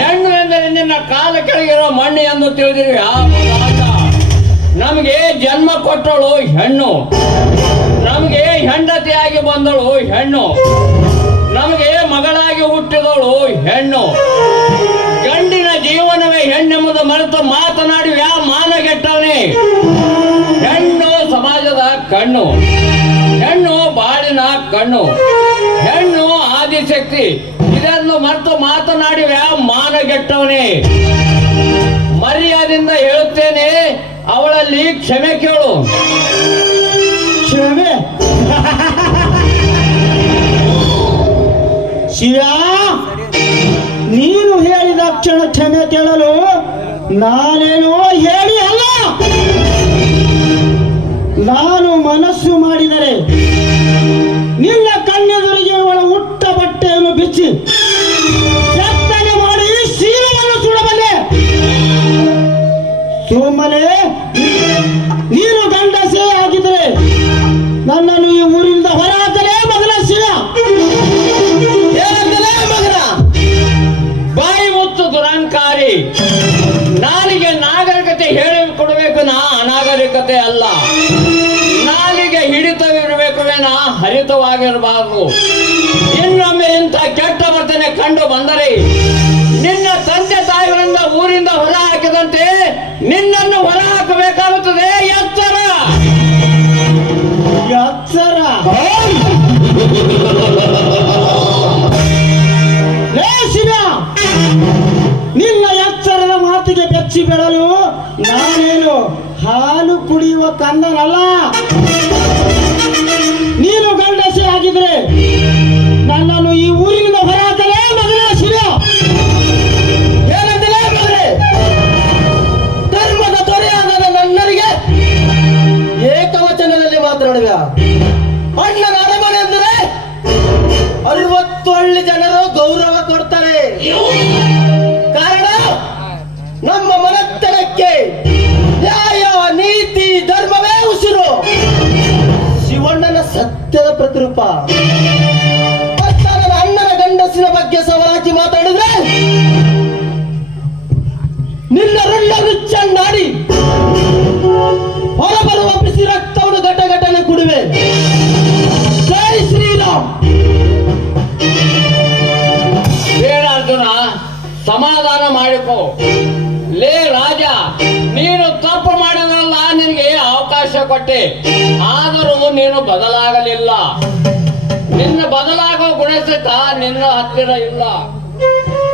ಹೆಣ್ಣು ಎಂದರೆ ನಿನ್ನ ಕಾಲ ಕೆಳಗಿರೋ ಮಣ್ಣು ಎಂದು ತಿಳಿದಿರುವೆ. ನಮಗೆ ಜನ್ಮ ಕೊಟ್ಟಳು ಹೆಣ್ಣು, ನಮಗೆ ಹೆಂಡತಿಯಾಗಿ ಬಂದಳು ಹೆಣ್ಣು, ನಮಗೆ ಮಗಳಾಗಿ ಹುಟ್ಟಿದಳು ಹೆಣ್ಣು. ಗಂಡಿನ ಜೀವನವೇ ಹೆಣ್ಣೆಂಬುದು ಮರೆತು ಮಾತನಾಡಿ ಮಾನಗೆಟ್ಟವನೇ. ಹೆಣ್ಣು ಸಮಾಜದ ಕಣ್ಣು, ಹೆಣ್ಣು ಬಾಳಿನ ಕಣ್ಣು, ಹೆಣ್ಣು ಆದಿಶಕ್ತಿ. ಇದನ್ನು ಮರೆತು ಮಾತನಾಡಿ ಮಾನಗೆಟ್ಟವನೇ. ಮರ್ಯಾದೆಯಿಂದ ಹೇಳುತ್ತೇನೆ, ಅವಳಲ್ಲಿ ಕ್ಷಮೆ ಕೇಳು. ಕ್ಷಮೆ? ಶಿವ, ನೀನು ಹೇಳಿದ ಕ್ಷಣ ಕ್ಷಮೆ ಕೇಳಲು ನಾನೇನೋ ಹೇಳಿ ಅಲ್ಲ. ನಾನು ಮನಸ್ಸು ಮಾಡಿದರೆ ನಿನ್ನ ಕಣ್ಣೆದುರಿಗೆ ಅವಳ ಹುಟ್ಟ ಬಟ್ಟೆಯನ್ನು ಬಿಚ್ಚಿ ಕೆತ್ತನೆ ಮಾಡಿ ಶೀಲವನ್ನು ಸುಡಬಲ್ಲೆ. ಸುಮ್ಮನೆ ನೀನು ಗಂಡಸೇ ಆಗಿದ್ರೆ ನನ್ನನ್ನು ಈ ಊರಿಂದ ಹೊರ ಹಾಕಲೇ ಮಗನ. ಶಿವ, ಏನಂತಲೇ ಮಗನ? ಬಾಯಿ ಮುತ್ತು ದುರಂಕಾರಿ. ನಾಲಿಗೆ ನಾಗರಿಕತೆ ಹೇಳಿ ಕೊಡಬೇಕು, ನಾ ಅನಾಗರಿಕತೆ ಅಲ್ಲ. ನಾಲಿಗೆ ಹಿಡಿತವಿರಬೇಕು, ನಾ ಹರಿತವಾಗಿರಬಾರದು. ಇನ್ನೊಮ್ಮೆ ಇಂಥ ಕೆಟ್ಟ ವರ್ತನೆ ಕಂಡು ಬಂದರೆ ನಿನ್ನ ತಂದೆ ತಾಯಿಗಳಿಂದ ಊರಿಂದ ಹೊರ ಹಾಕಿದಂತೆ ನಿನ್ನನ್ನು ಹೊರ ಹಾಕಬೇಕಾಗುತ್ತದೆ. ಎಚ್ಚರ ಎಚ್ಚರ. ಲೇ ಶಿವ, ನಿನ್ನ ಎಚ್ಚರದ ಮಾತಿಗೆ ಬೆಚ್ಚಿ ಬೆಳಲು ನಾನೇನು ಹಾಲು ಕುಡಿಯುವ ಕಂದನಲ್ಲ. ನೀನು ಗಂಡಸೆ ಆಗಿದ್ರೆ ನನ್ನನ್ನು ಈ ಊರಿನಿಂದ ಹೊರಹಾಕಲೇ ಮಗನ. ಶಿವ, ಏನಂತಲೇ ಮಗನೇ? ಧರ್ಮದ ದೊರೆಯಾದ ನನ್ನರಿಗೆ ಏಕವಚನದಲ್ಲಿ ಮಾತನಾಡುವ. ಅಣ್ಣನ ಅರಮನೆ ಅಂದರೆ 60 ಹಳ್ಳಿ ಜನರು ಗೌರವ ಕೊಡ್ತಾರೆ. ಕಾರಣ ನಮ್ಮ ಮನೆತನಕ್ಕೆ ನ್ಯಾಯ, ನೀತಿ, ಧರ್ಮವೇ ಉಸಿರು. ಶಿವಣ್ಣನ ಸತ್ಯದ ಪ್ರತಿರೂಪ. ನನ್ನ ಅಣ್ಣನ ಗಂಡಸಿನ ಬಗ್ಗೆ ಸವಾಲಾಗಿ ಮಾತಾಡಿದ್ರೆ ನಿನ್ನ ರುಳ್ಳನ್ನು ಚಂಡಾಡಿ ಹೊರಬರುವ ಬಿಸಿ ರಕ್ತವನ್ನು ಘಟಘಟನೆ ಕುಡಿವೆ. ಜೈ ಶ್ರೀರಾಮ್. ಬೇಡ ಅರ್ಜುನ, ಸಮಾಧಾನ ಮಾಡಿಕೋ. ಲೇ ರಾಜ, ನೀನು ತಪ್ಪು ಮಾಡಿದ್ರಲ್ಲ, ನಿನಗೆ ಅವಕಾಶ ಕೊಟ್ಟೆ. ಆದರೂ ನೀನು ಬದಲಾಗಲಿಲ್ಲ. ನಿನ್ನ ಬದಲಾಗೋ ಗುಣಸಹಿತ ನಿನ್ನ ಹತ್ತಿರ ಇಲ್ಲ.